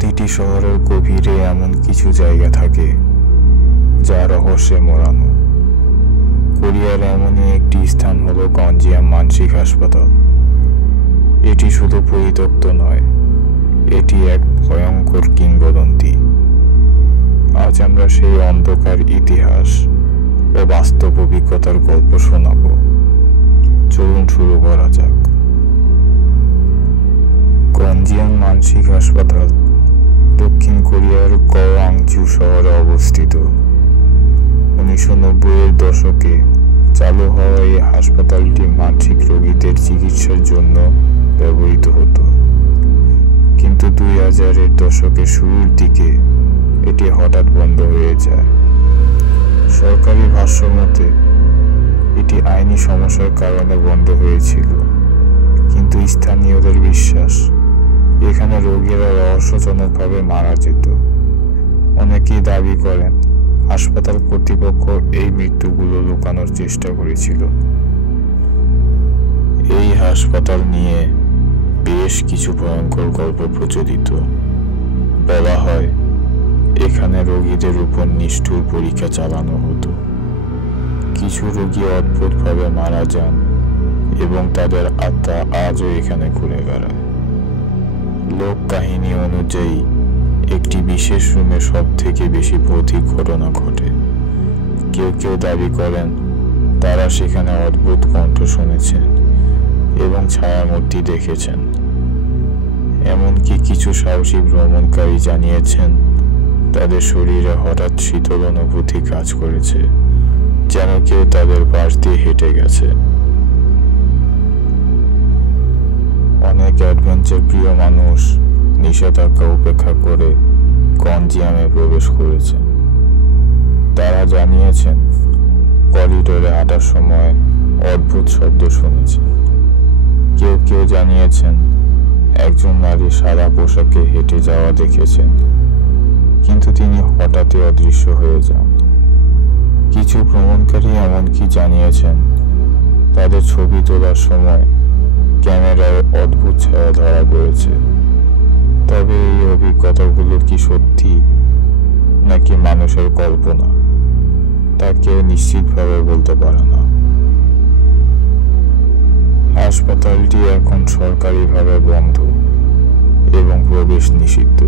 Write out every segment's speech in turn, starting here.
প্রতিটি শহরের গভীরে এমন কিছু জায়গা থাকে যা রহস্যে মোড়ানো। কোরিয়ার এমনই একটি স্থান হলো গঞ্জিয়াম মানসিক হাসপাতাল। এটি শুধু পরিত্যক্ত নয়, এটি এক ভয়ঙ্কর কিংবদন্তি। আজ আমরা সেই অন্ধকার ইতিহাস ও বাস্তব অভিজ্ঞতার গল্প শোনাব। চলুন শুরু করা যাক। গঞ্জিয়াম মানসিক হাসপাতাল দক্ষিণ কোরিয়ার গওয়াংজু শহরে অবস্থিত। 1990-এর দশকে চালু হওয়া এই হাসপাতালটি মানসিক রোগীদের চিকিৎসার জন্য ব্যবহৃত হতো, কিন্তু 2000-এর দশকের শুরুর দিকে এটি হঠাৎ বন্ধ হয়ে যায়। সরকারি ভাষ্য মতে এটি আইনি সমস্যার কারণে বন্ধ হয়েছিল, কিন্তু স্থানীয়দের বিশ্বাস এখানে রোগীরা রহস্যজনকভাবে মারা যেত। অনেকেই দাবি করেন হাসপাতাল কর্তৃপক্ষ এই মৃত্যুগুলো লুকানোর চেষ্টা করেছিল। এই হাসপাতাল নিয়ে বেশ কিছু ভয়ঙ্কর গল্প প্রচলিত। বলা হয় এখানে রোগীদের উপর নিষ্ঠুর পরীক্ষা চালানো হতো। কিছু রোগী অদ্ভুতভাবে মারা যান এবং তাদের আত্মা আজও এখানে ঘুরে বেড়ায়। লোক কাহিনী অনুযায়ী একটি বিশেষ রুমে সব থেকে বেশি ভৌতিক ঘটনা ঘটে। কেউ কেউ দাবি করেন তারা সেখানে অদ্ভুত কণ্ঠ শুনেছেন এবং ছায়ামূর্তি দেখেছেন। এমনকি কিছু সাহসী ভ্রমণকারী জানিয়েছেন তাদের শরীরে হঠাৎ শীতল অনুভূতি কাজ করেছে, যেন কেউ তাদের পাশ দিয়ে হেঁটে গেছে। অনেক অ্যাডভেঞ্চার প্রিয় মানুষ নিষেধাজ্ঞা উপেক্ষা করে গঞ্জিয়ামে প্রবেশ করেছেন। তারা জানিয়েছেন করিডোরে হাঁটার সময় অদ্ভুত শব্দ শুনেছেন। কেউ কেউ জানিয়েছেন একজন নারী সাদা পোশাকে হেঁটে যাওয়া দেখেছেন, কিন্তু তিনি হঠাৎই অদৃশ্য হয়ে যান। কিছু ভ্রমণকারী এমনকি জানিয়েছেন তাদের ছবি তোলার সময় ক্যামেরায় অদ্ভুত ছায়া ধরা পড়েছে। তবে এই অভিজ্ঞতাগুলো কি সত্যি নাকি মানুষের কল্পনা তা কেউ নিশ্চিতভাবে বলতে পারে না। হাসপাতালটি এখন সরকারিভাবে বন্ধ এবং প্রবেশ নিষিদ্ধ।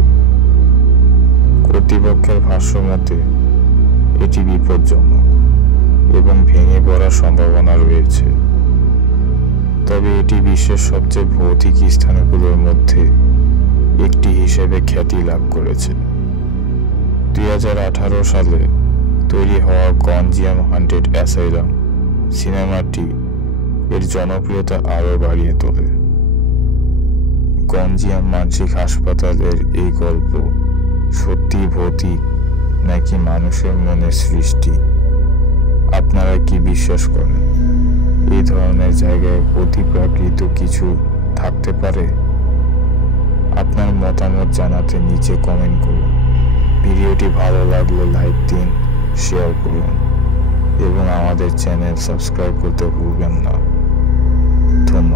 কর্তৃপক্ষের ভাষ্য মতে এটি বিপজ্জনক এবং ভেঙে পড়ার সম্ভাবনা রয়েছে। তবে এটি বিশ্বের সবচেয়ে ভৌতিক স্থানগুলোর মধ্যে একটি হিসেবে খ্যাতি লাভ করেছে। 2018 সালে তৈরি হওয়া গঞ্জিয়াম হন্টেড অ্যাসাইলাম সিনেমাটি এর জনপ্রিয়তা আরও বাড়িয়ে তোলে। গঞ্জিয়াম মানসিক হাসপাতালের এই গল্প সত্যি ভৌতিক নাকি মানুষের মনের সৃষ্টি? আপনারা কি বিশ্বাস করেন এই ধরনের জায়গায় অতিপ্রাকৃত কিছু থাকতে পারে? আপনার মতামত জানাতে নিচে কমেন্ট করুন। ভিডিওটি ভালো লাগলে লাইক দিন, শেয়ার করুন এবং আমাদের চ্যানেল সাবস্ক্রাইব করতে ভুলবেন না। ধন্যবাদ।